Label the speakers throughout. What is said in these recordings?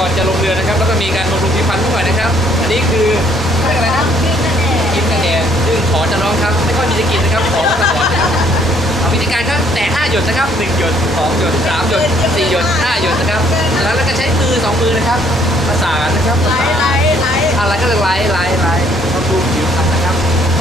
Speaker 1: อนจะลงเรือนะครับแล้วก็มีการบำรุงผิวพรรณด้วยนะครับอันนี้คือเรียกอะไรนะกินกันแดดซึ่งขอจะร้องครับไม่ค่อยมีจะกินนะครับขอจะขอนะครับวิธีการครับแต่5 หยดนะครับ1 หยด2 หยด3 หยด4 หยด5 หยดนะครับแล้วก็ใช้มือ2 มือนะครับประสานนะครับอะไรก็ไล่บำรุงผิวพรรณนะครับ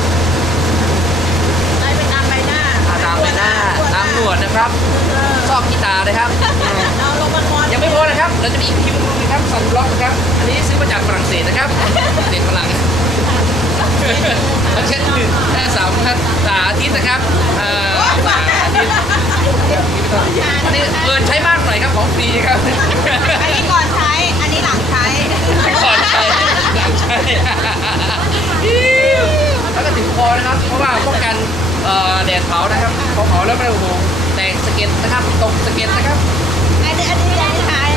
Speaker 2: ไปตามใบหน้า
Speaker 1: ตามใบหน้าตามหนวดนะครับซอกที่ตานะครับยังไม่พอนะครับเราจะมีอีกคิวนึงนะครับซันบล็อกนะครับอันนี้ซื้อมาจากฝรั่งเศสนะครับเด็กฝรั่งเช่นแค่3 อาทิตย์นะครับ3 อาทิตย์อันนี้ใช้มากหน่อยครับของฟรีครับ
Speaker 2: อันนี้ก่อนใช้อันนี้หลังใช้
Speaker 1: ก่อนใช้หลังใช้แล้วก็ถึงคอนะครับเพราะว่าป้องกันแดดเผานะครับพอเผาแล้วไม่โอ้โหแตกสะเก็ดนะครับตกสะเก็ดนะครับ
Speaker 2: อันนี้ใช้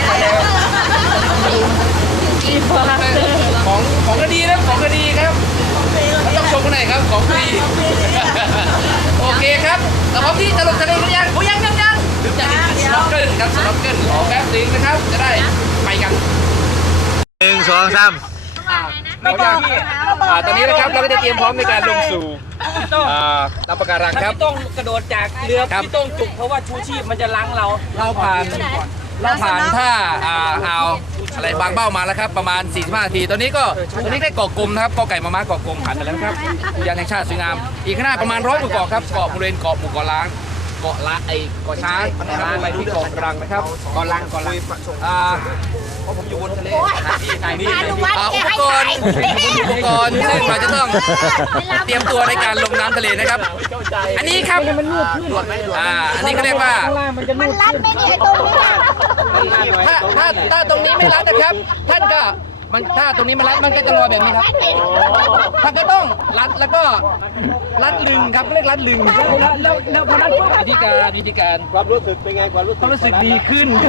Speaker 1: ของก็ดีนะของก็ดีครับต้องชมกันหน่อยครับของฟรีโอเคครับแต่พร้อมที่จะลงทะเลกันยังยังหรือจะสโนว์เกิลครับสโนว์เกิลขอแป๊บนึงนะครับจะได้ไปกัน
Speaker 3: 1 2 3
Speaker 1: ไม่ต้องตอนนี้นะครับเราก็จะเตรียมพร้อมในการลงสู่ลำปะการังครับ
Speaker 4: พี่ต้องกระโดดจากเรือพี่ต้องจุกเพราะว่าชูชีพมันจะล้างเรา
Speaker 1: ผ่านท่าอ่าวอะไรบางเบ้ามาแล้วครับประมาณ45 นาทีตอนนี้ได้เกาะกลมนะครับเกาะไก่มาเกาะกลมผ่านไปแล้วครับอุทยานแห่งชาติสวยงามอีกข้างหน้าประมาณ100 กว่าเกาะครับเกาะบริเวณเกาะหมู่เกาะล้างเกาะละเกาะช้างไปที่เกาะรังนะครับเกาะลังเพราะผมอยู่บนทะเลนี่อุปกรณ์ซึ่งเราจะต้องเตรียมตัวในการลงน้ำทะเลนะครับอันนี้ครับอันนี้เขาเรียกว่า
Speaker 2: มันรัดไม่ดีตรงนี้
Speaker 1: ถ้าตรงนี้ไม่รัดนะครับท่านก็ถ้าตรงนี้มันรัดมันก็จะลอยแบบนี้ครับท่านก็ต้องรัดแล้วก็รัดลึงครับเรียกรัดลึงแล้วพอรัดวิธีการ
Speaker 3: ความรู้สึกเป็นไงความ
Speaker 1: รู้สึกดีขึ้น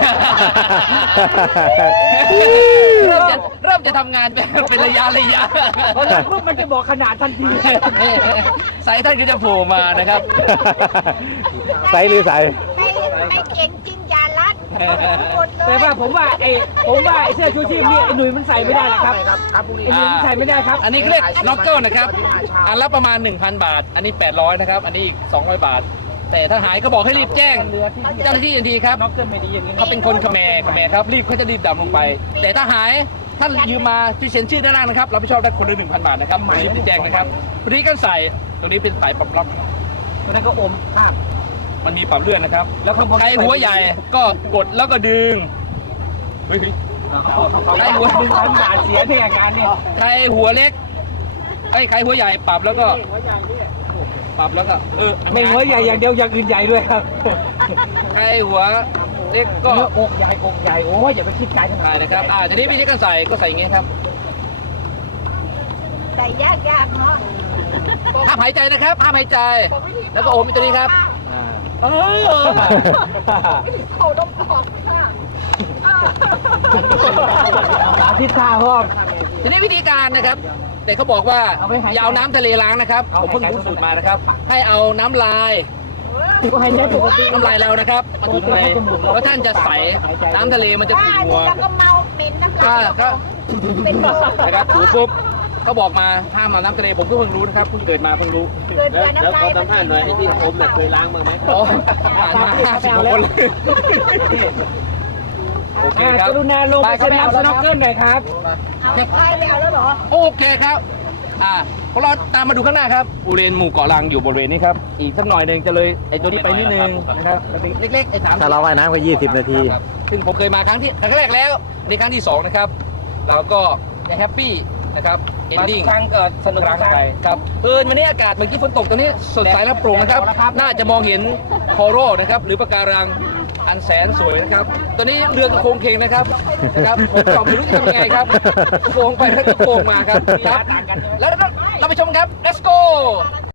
Speaker 1: เริ่มจะทำงานเป็นระยะ
Speaker 4: พอรัดปุ๊บมันจะบอกขนาดทันที
Speaker 1: ไซส์ท่านก็จะโผล่มานะครับ
Speaker 3: ไซส์หรือไซส์
Speaker 2: เก่งจริงอย่ารัด
Speaker 4: แต่ว่าผมว่าไอ้เสื้อชูชีพนี่ไอ้หนุ่ยมันใส่ไม่ได้นะครับไอ้หนุ่ยมันใส่ไม่ได้ครับ
Speaker 1: อันนี้เรียกล็อกเกิลนะครับอันละประมาณ 1,000 บาทอันนี้800นะครับอันนี้อีก200 บาทแต่ถ้าหายก็บอกให้รีบแจ้งเจ้าหน้าที่ทันทีครับเขาเป็นคนเขมรครับเขาจะรีบดำลงไปแต่ถ้าหายท่านยืมมาที่เซ็นชื่อด้านล่างนะครับรับผิดชอบได้คนละ 1,000 บาทนะครับรีบแจ้งนะครับวันนี้ก็ใส่ตรงนี้เป็นสายปรับล็อก
Speaker 4: ตัวนั้นก็อมข้าง
Speaker 1: มันมีปรับเลื่อนนะครับแล้วใครหัวใหญ่ก็กดแล้วก็ดึง
Speaker 4: ใครหัวดึงบาทเสียในงานเนี่ย
Speaker 1: ใครหัวเล็กใครหัวใหญ่ปรับแล้วก็
Speaker 4: ไม่หัวใหญ่อย่างเดียวอย่างอื่นใหญ่ด้วยครับ
Speaker 1: ใครหัวเล็กก็
Speaker 4: อกใหญ่โอ้ยอย่าไปคิดไกลขนาด
Speaker 1: นั้นนะครับทีนี้วิธีการใส่ก็ใส่อย่างนี้ครับ
Speaker 2: ใส่ยากเนาะ
Speaker 1: ห้ามหายใจนะครับห้ามหายใจแล้วก็โอมตัวนี้ครับ
Speaker 2: เขาต้องตอบค่ะ
Speaker 4: ทิศทางพ่อ
Speaker 1: ทีนี้วิธีการนะครับแต่เขาบอกว่าอย่าเอาน้ำทะเลล้างนะครับผมเพิ่งรู้สูตรมานะครับให้เอาน้ำลายเรานะครับมาถูในแล้วท่านจะใสน้ำทะเลมันจะขุ่นมัว
Speaker 2: แล้วก็เมาเป็นนะคะ
Speaker 1: นะครับถูปุ๊บเขาบอกมาห้ามเอาน้ำทะเลผมก็เพิ่งรู้นะครับเพิ่งเกิดมาเพิ่งรู้
Speaker 3: แล้วเขาทำให้หน่อยที่ผมเคยล้างบ้างไหม
Speaker 1: ผ่านมา50 กว่าคนโอเคครับ
Speaker 4: กรุณาลงไปเซ็นน้ำสโนว์เกิลหน่อยครับ
Speaker 2: ไปเอาแล้วเหรอ
Speaker 1: โอเคครับพวกเราตามมาดูข้างหน้าครับบริเวณหมู่เกาะลังอยู่บริเวณนี้ครับอีกสักหน่อยหนึ่งจะเลยไอ้ตัวนี้ไปนิดนึงนะครับเล็กๆไอ้
Speaker 3: ถ้าเราว่ายน้ำก็20 นาที
Speaker 1: ซึ่งผมเคยมาครั้งแรกแล้วในครั้งที่2นะครับเราก็แฮปปี้นะครับเอนดิ้ง
Speaker 4: ครั้งก็สนุก
Speaker 1: ไปครับวันนี้อากาศเมื่อกี้ฝนตกตอนนี้สดใสและโปร่งนะครับน่าจะมองเห็นคอโรนะครับหรือปะการังอันแสนสวยนะครับตอนนี้เรือกระโคงเคงนะครับผมก็ไม่รู้จะทำยังไงครับโค้งไปแล้วก็โค้งมาครับแล้วเราไปชมครับ let's go